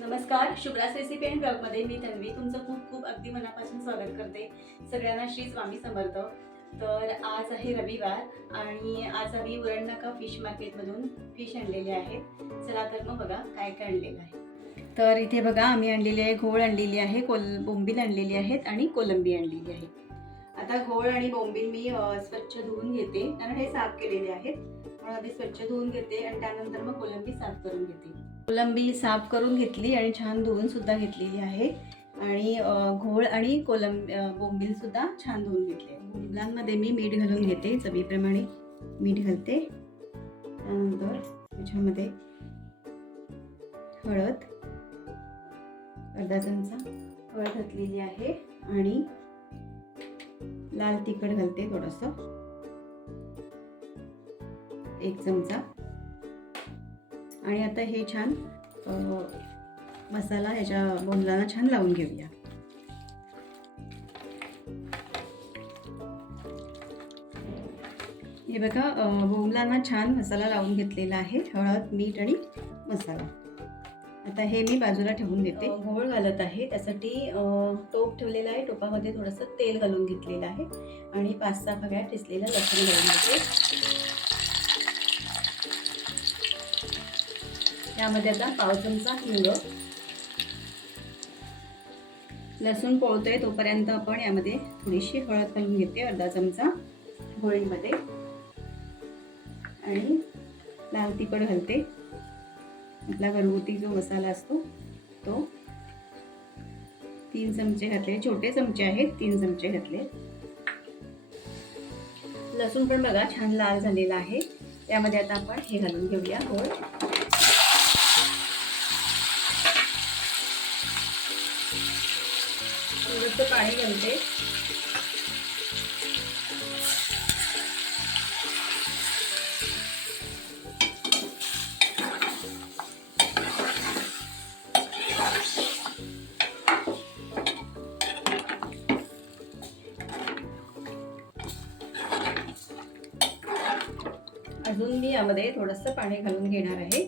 नमस्कार शुभ्रास recipe and ब्लॉगमध्ये मी तन्वी. तुमचं खूप खूप अगदी मनापासून स्वागत करते. सगळ्यांना श्री स्वामी समर्थ. तर आज आहे रविवार आणि आज आम्ही वरणनाका फिश मार्केटमधून फिश आणलेले आहेत. चला तर मग बघा काय काय आणलेलं आहे. तर इथे बघा आम्ही आणलेली आहे घोळ आणलेली आहे कोल बोंबील आणलेली आहेत आणि कोलंबी आणलेली आहे. आता घोळ आणि बोंबील मी स्वच्छ धुवून घेते. कारण हे साफ केलेले आहेत. म्हणून आधी स्वच्छ धुवून घेते आणि त्यानंतर मग कोलंबी साफ करून घेते. कोलंबी साफ करून घेतली आणि छान धुवून सुद्धा घेतलेली आहे. आणि घोळ आणि कोलंबी बोंबील सुद्धा छान धुवून घेतले. बोंबलांमध्ये मी मीठ घालून घेते चवीप्रमाणे मीठ घालते. त्यानंतर त्याच्यामध्ये हळद अर्धा चमचा हळद घातलेली आहे आणि लाल तिखट घालते थोडंसं. एक चमचा आणि आता हे छान मसाला ह्याच्या बोंबलाला छान लावून घेऊया. हे बघा अ, बोंबलांना छान मसाला लावून घेतलेला आहे हळद मीठ आणि मसाला. आता हे मी बाजूला ठेवून देते. घोळ घालत आहे. त्यासाठी टोप ठेवलेला आहे. टोपामध्ये थोडंसं तेल घालून घेतलेलं आहे. आणि पाच सहा फगळ्या ठेसलेलं लसूण घालून घेते. यामध्ये आता पाव चमचा हिंग लसूण पोळतोय तोपर्यंत आपण यामध्ये थोडीशी हळद घालून घेते अर्धा चमचा होळीमध्ये आणि लाल तिखट घालते. आपला घरगुती जो मसाला असतो तो तीन चमचे घातले छोटे चमचे आहेत तीन चमचे घातले. लसूण पण बघा छान लाल झालेला आहे. त्यामध्ये आता आपण हे घालून घेऊया. गोळ थोडंसं पाणी घालते अजून मी यामध्ये थोडंसं पाणी घालून घेणार आहे.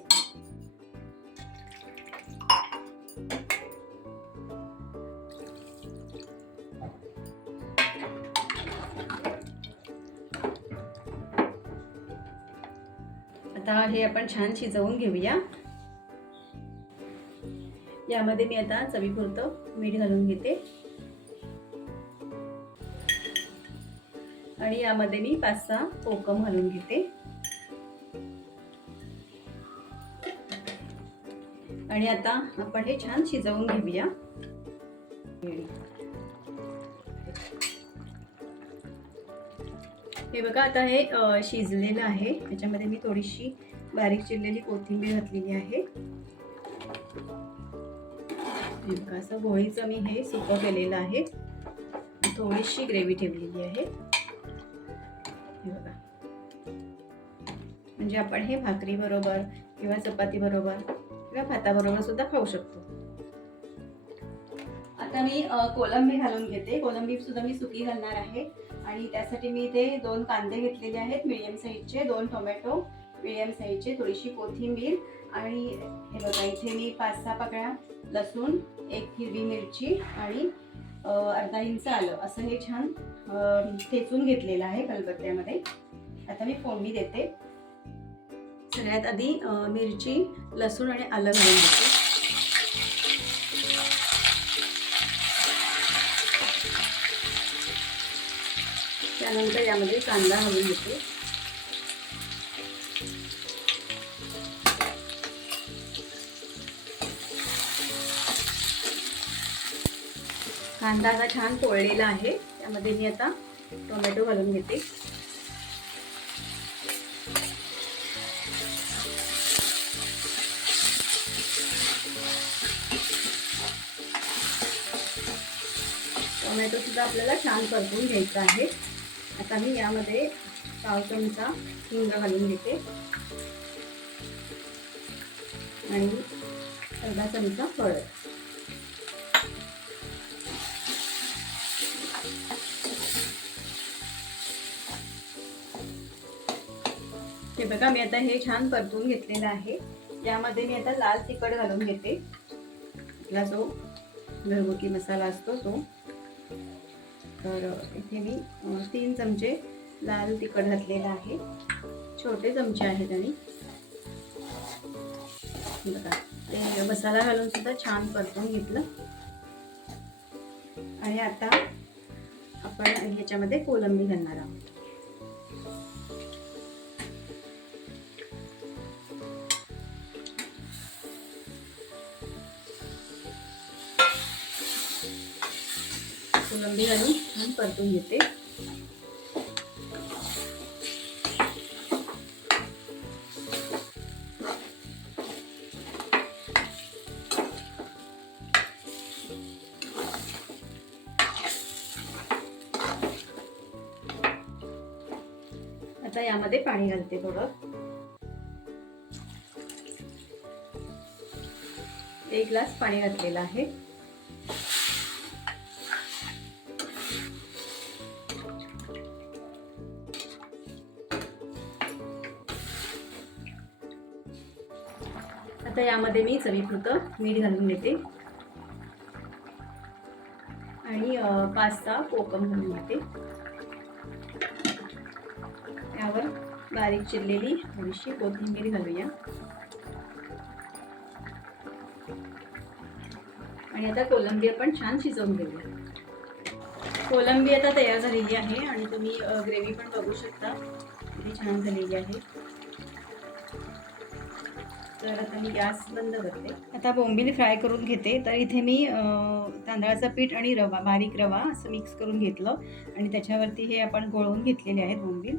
आता हे आपण छान शिजवून घेऊया. यामध्ये मी आता चवीपुरतं मीठ घालून घेते. आणि यामध्ये मी पाच सहा कोकम घालून घेते. आणि आता आपण हे छान शिजवून घेऊया. हे बघा आता हे शिजलेलं आहे. त्याच्यामध्ये मी थोडीशी बारीक चिरलेली कोथिंबीर घातलेली आहे. बघा असं गोळीचं मी हे सुकं केलेलं आहे. थोडीशी ग्रेव्ही ठेवलेली आहे. हे बघा. म्हणजे आपण हे भाकरी बरोबर किंवा चपाती बरोबर किंवा भाताबरोबर सुद्धा खाऊ शकतो. आता मी कोलंबी घालून घेते. कोलंबी सुद्धा मी सुकी घालणार आहे. आणि त्यासाठी मी इथे दोन कांदे घेतलेले आहेत मिडियम साईजचे दोन टोमॅटो मिडियम साईजचे थोडीशी कोथिंबीर आणि हे बघा इथे मी पाच सहा पाकळ्या लसूण एक हिरवी मिरची आणि अर्धा इंच आलं. असं हे छान ठेचून घेतलेलं आहे कलकत्त्यामध्ये आता मी फोडणी देते. सगळ्यात आधी मिरची लसूण आणि आलं घालून देते त्यानंतर यामध्ये कांदा घालून घेते. कांदा आता छान पोळलेला आहे. त्यामध्ये मी आता टोमॅटो घालून घेते. टोमॅटो सुद्धा आपल्याला छान परतून घ्यायचा आहे. आता मी यामध्ये पाव चमचा हिंग घालून घेते. आणि अर्धा चमचा हळद. हे बघा मी आता हे छान परतून घेतलेलं आहे. यामध्ये मी आता लाल तिखट घालून घेते. आपला जो घरगुती मसाला असतो तो. तर इथे मी तीन चमचे लाल तिखट घातलेला आहे. छोटे चमचे आहेत आणि बघा ते मसाला घालून सुद्धा छान परतून घेतलं. आणि आता आपण ह्याच्यामध्ये कोलंबी घालणार आहोत. कोलंबी घालून परतून घेते. आता यामध्ये पाणी घालते थोडं. एक ग्लास पाणी घातलेलं आहे. आता यामध्ये मी चवीपुरतं मीठ घालून घेते आणि पाच सहा कोकम घालून घेते यावर बारीक चिरलेली थोडीशी कोथिंबीर घालूया. आणि आता कोलंबी आपण छान शिजवून घेऊया. कोलंबी आता तयार झालेली आहे आणि तुम्ही ग्रेव्ही पण बघू शकता. किती छान झालेली आहे. तर आता मी गॅस बंद करते. आता बोंबील फ्राय करून घेते. तर इथे मी तांदळाचं पीठ आणि रवा बारीक रवा असं मिक्स करून घेतलं. आणि त्याच्यावरती हे आपण गोळवून घेतलेले आहेत बोंबील.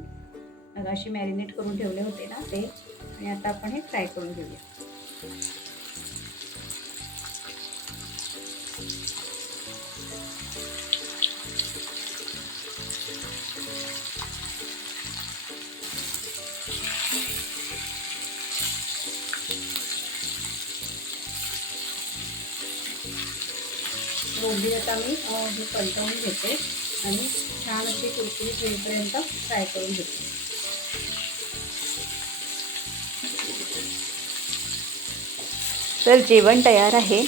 अशी मॅरिनेट करून ठेवले होते ना ते. आणि आता आपण हे फ्राय करून घेऊया. बोंबील आता मी हे पलटवून घेते आणि छान अशी कुरकुरीत होईपर्यंत फ्राय करून घेते. तर जेवण तयार आहे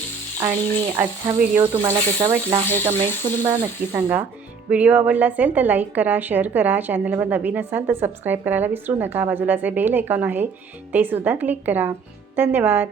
आणि आजचा व्हिडिओ तुम्हाला कसा वाटला हे कमेंट्स करून मला नक्की सांगा. व्हिडिओ आवडला असेल तर लाईक करा शेअर करा. चॅनलवर नवीन असाल तर सबस्क्राईब करायला विसरू नका. बाजूला जे बेल ऐकॉन आहे ते सुद्धा क्लिक करा. धन्यवाद.